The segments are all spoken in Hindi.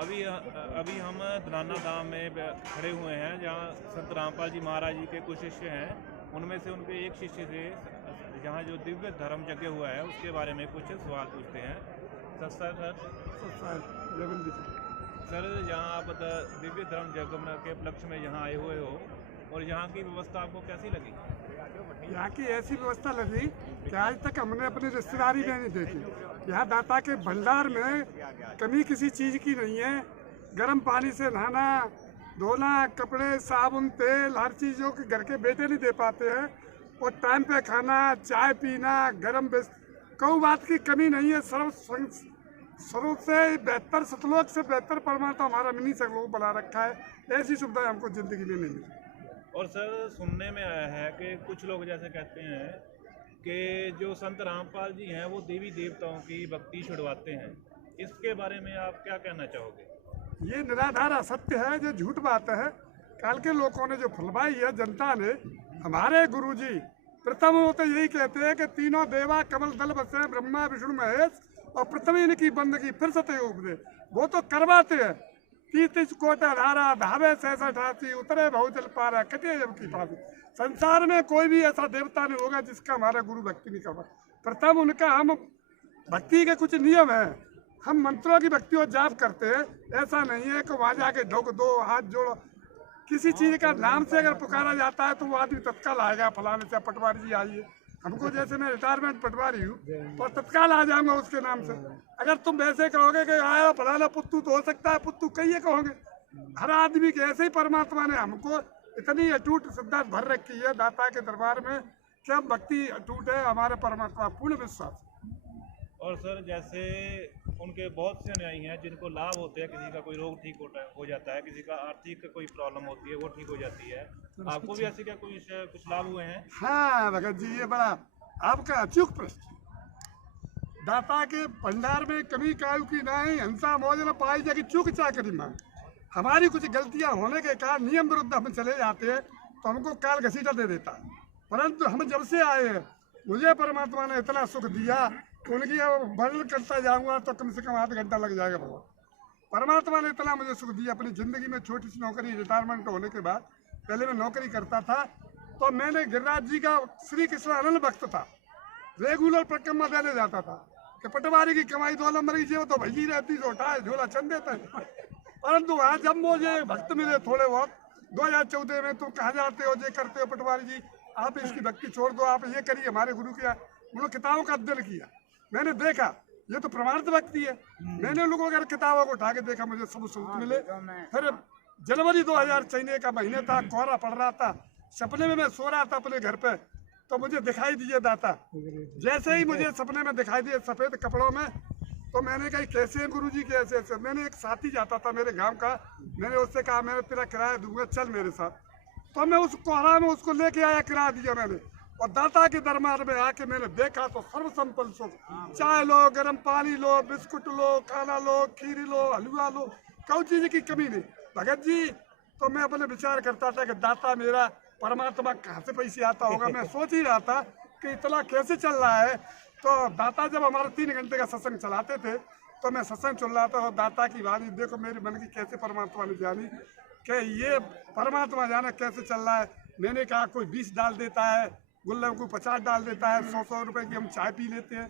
अभी हम धनाना धाम में खड़े हुए हैं, जहाँ संत रामपाल जी महाराज जी के कुछ शिष्य हैं। उनमें से उनके एक शिष्य से जहाँ जो दिव्य धर्म यज्ञ हुआ है उसके बारे में कुछ सवाल पूछते हैं। सर यहाँ आप दिव्य धर्म यज्ञ के उपलक्ष्य में यहाँ आए हुए हो, और यहाँ की व्यवस्था आपको कैसी लगी? यहाँ की ऐसी व्यवस्था लगी कि आज तक हमने अपनी रिश्तेदारी में नहीं देखी। यहाँ दाता के भंडार में कमी किसी चीज़ की नहीं है। गर्म पानी से नहाना, धोना, कपड़े, साबुन, तेल, हर चीज़ जो कि घर के बेटे नहीं दे पाते हैं, और टाइम पे खाना, चाय पीना, गर्म कोई बात की कमी नहीं है। सर्व से बेहतर, सतलोक से बेहतर परमात्मा हमारा मिनी सतलोक बना रखा है। ऐसी सुविधा हमको जिंदगी में नहीं मिली। और सर सुनने में आया है कि कुछ लोग जैसे कहते हैं कि जो संत रामपाल जी हैं वो देवी देवताओं की भक्ति छुड़वाते हैं, इसके बारे में आप क्या कहना चाहोगे? ये निराधार असत्य है, जो झूठ बात है। काल के लोगों ने जो फुलवाई है जनता ने। हमारे गुरुजी प्रथम वो तो यही कहते हैं कि तीनों देवा कमल दल बसे, ब्रह्मा विष्णु महेश, और प्रथम इनकी बंदगी फिर सतयोग दे। वो तो करवाते हैं। 30 कोट धारा धावे 66 उतरे बहुजल पारा कटे जब की पास। संसार में कोई भी ऐसा देवता नहीं होगा जिसका हमारा गुरु भक्ति नहीं करवा। प्रथम उनका हम भक्ति के कुछ नियम है। हम मंत्रों की भक्ति और जाप करते हैं। ऐसा नहीं है कि वहाँ जाके ढोक दो, हाथ जोड़ो। किसी चीज़ का नाम से अगर पुकारा जाता है तो वो आदमी तत्काल आएगा। फलाने से पटवारी जी आइए, हमको जैसे मैं रिटायरमेंट पटवारी हूँ तो तत्काल आ जाऊंगा उसके नाम से। अगर तुम वैसे कहोगे कि आया फलाना पुत्तू, तो हो सकता है पुत्तू कहिए कहोगे। हर आदमी के ऐसे ही परमात्मा ने हमको इतनी अटूट श्रद्धा भर रखी है दाता के दरबार में कि हम भक्ति अटूट है, हमारे परमात्मा पूर्ण विश्वास। और सर जैसे उनके बहुत से अनुयायी हैं जिनको लाभ होते हैं, किसी का कोई रोग ठीक हो जाता है, किसी का आर्थिक कोई प्रॉब्लम होती है वो ठीक हो जाती है। आपको भी ऐसे क्या कुछ लाभ हुए हैं? हाँ भगत जी, ये बड़ा आपका अचूक प्रश्न। दाता के भंडार में कमी कायु की नहीं, हिंसा मौज न पाई जाएगी, चूक चाकरी मांग। हमारी कुछ गलतियां होने के कारण नियम विरुद्ध हम चले जाते हैं तो हमको काल घसीटा दे देता है। परंतु हम जब से आए हैं मुझे परमात्मा ने इतना सुख दिया, उनकी वर्णन करता जाऊंगा तो कम से कम आधा घंटा लग जाएगा। भगवान परमात्मा ने इतना मुझे सुख दिया। अपनी जिंदगी में छोटी सी नौकरी, रिटायरमेंट होने के बाद पहले मैं नौकरी करता था तो मैंने गिरिराज जी का श्री कृष्ण अनंत भक्त था। रेगुलर परिक्रमा देने जाता था कि पटवारी की कमाई 2 नंबर की जेब तो भजी रहती, तो उठाए झोला चंद देता है। परंतु वहाँ जब मुझे भक्त मिले थोड़े बहुत 2014 में, तुम कहाँ जाते हो, ये करते हो पटवारी जी, आप इसकी भक्ति छोड़ दो, आप ये करिए। हमारे गुरु किया, उन्होंने किताबों का अध्ययन किया। मैंने देखा ये तो प्रमाणित भक्ति है। मैंने उन लोगों की किताबों को उठा के देखा, मुझे सब सुख मिले। फिर जनवरी 2006 का महीने था, कोहरा पड़ रहा था। सपने में मैं सो रहा था अपने घर पे, तो मुझे दिखाई दिए दाता। जैसे ही मुझे सपने में दिखाई दिए सफेद कपड़ों में, तो मैंने कहा कैसे हैं गुरुजी, कैसे ऐसे। मैंने एक साथी जाता था मेरे गांव का, मैंने उससे कहा मैं तेरा किराया दूंगा, चल मेरे साथ। तो मैं उस कोहरा में उसको लेके आया, किराया दिया मैंने, और दाता के दरबार में आके मैंने देखा तो सर्व संपन्न सुख। चाय लो, गर्म पानी लो, बिस्कुट लो, खाना लो, खीर लो, हलवा लो, कोई चीज की कमी नहीं। भगत जी तो मैं अपने विचार करता था कि दाता मेरा परमात्मा कहाँ से पैसे आता होगा। मैं सोच ही रहा था कि इतना कैसे चल रहा है। तो दाता जब हमारा 3 घंटे का सत्संग चलाते थे तो मैं सत्संग चल रहा था, और दाता की वाणी देखो मेरे मन की कैसे परमात्मा ने जानी कि ये परमात्मा जाना कैसे चल रहा है। मैंने कहा कोई 20 डाल देता है, गुल्लम को 50 डाल देता है, 100 रुपए की हम चाय पी लेते हैं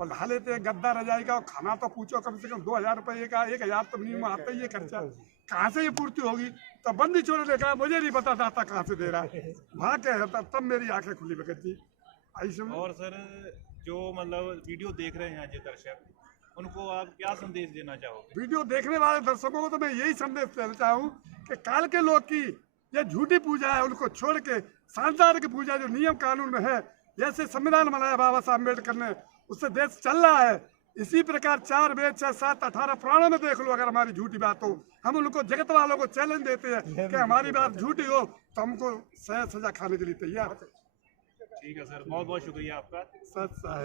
और नहा लेते हैं। गद्दा रजाई का और खाना तो पूछो कम से कम 2000 रुपये का, 1000 तो मिनिमम आता ही है खर्चा। कहाँ से ये पूर्ति होगी? तो बंदी चोर ने कहा मुझे नहीं पता दाता कहाँ से दे रहा है। वहाँ क्या होता, तब मेरी आंखें खुली भगत जी। और सर जो मतलब वीडियो देख रहे हैं जो दर्शक, उनको आप क्या संदेश देना चाहोगे? वीडियो देखने वाले दर्शकों को तो मैं यही संदेश देना चाहूँ कि काल के लोग की ये झूठी पूजा है, उनको छोड़ के सांसार की पूजा जो नियम कानून में है, जैसे संविधान बनाया बाबा साहब अम्बेडकर ने, उससे देश चल रहा है। इसी प्रकार 4 वेद 6 7 18 पुराणों में देख लो, अगर हमारी झूठी बात हो। हम उनको जगत वालों को चैलेंज देते हैं कि हमारी बात झूठी हो तो हमको सजा खाने के लिए तैयार। ठीक है सर, बहुत बहुत शुक्रिया आपका। सच है।